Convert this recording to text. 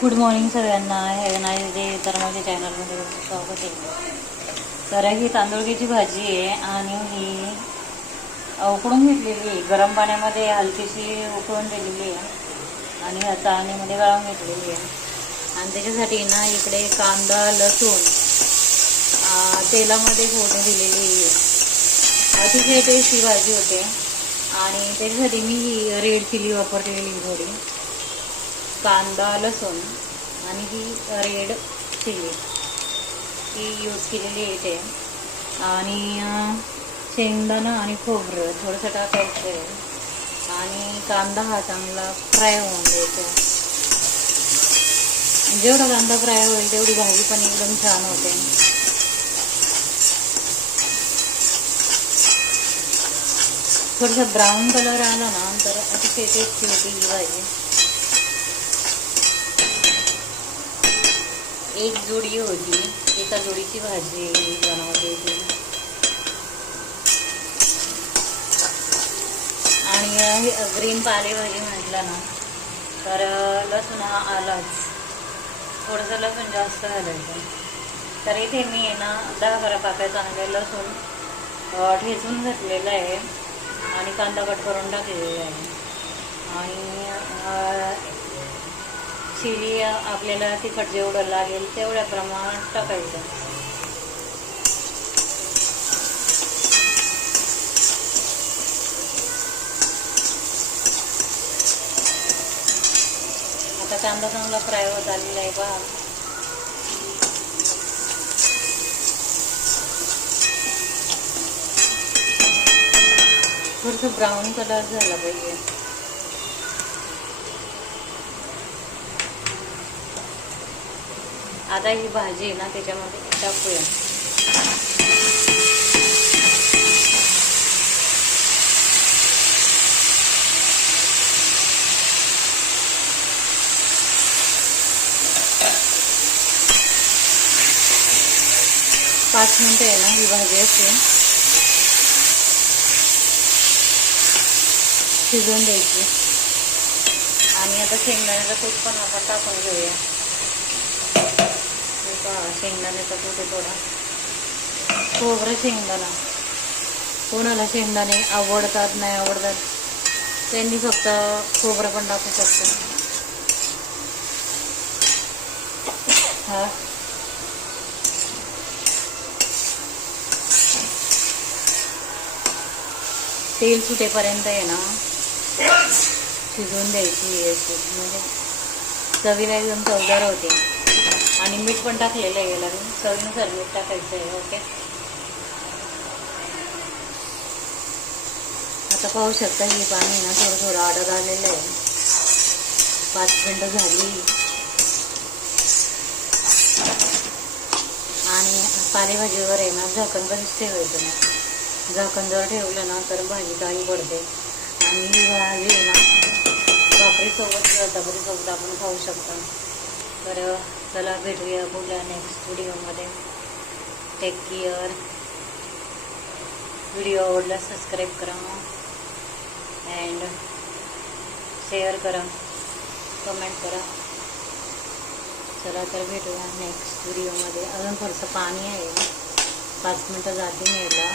Good morning सगळ्यांना. Have nice day. तर माझ्या चॅनलमध्ये स्वागत आहे. तर ही तांदूळक्याची भाजी आहे आणि ही उकडून घेतलेली आहे. गरम पाण्यामध्ये हलकीशी उकळून दिलेली आहे आणि ह्या चाळणीमध्ये गाळून घेतलेली आहे. आणि त्याच्यासाठी ना इकडे कांदा लसूण तेलामध्ये फोडणी दिलेली आहे. अतिशय टेस्टी भाजी होते. आणि त्याच्यासाठी मी ही रेड चिली वापरलेली थोडी. कांदा लसूण आणि ही रेड चिली ही यूज केलेली आहे इथे. आणि शेंगदाणा आणि खोबरं थोडंसं टाकायचं आहे. आणि कांदा हा चांगला फ्राय होऊन द्यायचा. जेवढा कांदा फ्राय होईल तेवढी भाजी पण एकदम छान होते. थोडासा ब्राऊन कलर आला ना तर अतिशय टेस्टी होती ही भाजी. एक जोडी होती, एका जोडीची भाजी बनवते ती. आणि ग्रीन पालेभाजी म्हटलं ना तर लसूण हा आलाच. थोडंसं लसूण जास्त घालायचं. तर इथे मी ना 10-12 पाकळ्या चांगले लसूण ठेचून घेतलेलं आहे आणि कांदा कट करून टाकलेला आहे. आणि चिली आपल्याला तिखट जेवढं लागेल तेवढ्या प्रमाणात टाकायचं. आता कांदा चांगला फ्राय होत आलेला आहे पहा. थोडंसं ब्राऊन कलर झाला पाहिजे. आता ही भाजी आहे ना त्याच्यामध्ये टाकूया. पाच मिनिटं आहे ना ही भाजी असते शिजवून द्यायची. आणि आता शेंगदाण्याचा कूट पण आपण टाकून घेऊया. शेंगदाण्याचा कूट आहे थोडा. खोबरं शेंगदाणा. कोणाला शेंगदाणे आवडतात नाही आवडतात त्यांनी फक्त खोबरं पण टाकू शकतात. हा तेल सुटेपर्यंत आहे ना शिजवून द्यायची याची, म्हणजे चवीला एकदम चवदार होते. आणि मीठ पण टाकलेलं आहे याला. चवीनुसार मीठ टाकायचं आहे. ओके. आता पाहू शकता ही पाणी ना थोडं थोडं आडत आलेलं आहे. 5 मिनिटं झाली. आणि पालेभाजीवर आहे ना झाकण कधीच ठेवायचं नाही. झाकण जर ठेवलं ना तर भाजी काही पडते. आणि ही भाजी आहे ना भाकरीसोबत किंवा चपातीसोबत आपण खाऊ शकतो. तर चला भेटूया पुढल्या नेक्स्ट व्हिडिओमध्ये. Take care. व्हिडिओ आवडला सबस्क्राईब करा अँड शेअर करा, कमेंट करा. चला तर भेटूया नेक्स्ट व्हिडिओमध्ये. अजून थोडंसं पाणी आहे. 5 मिनिटं जाते न्यायला.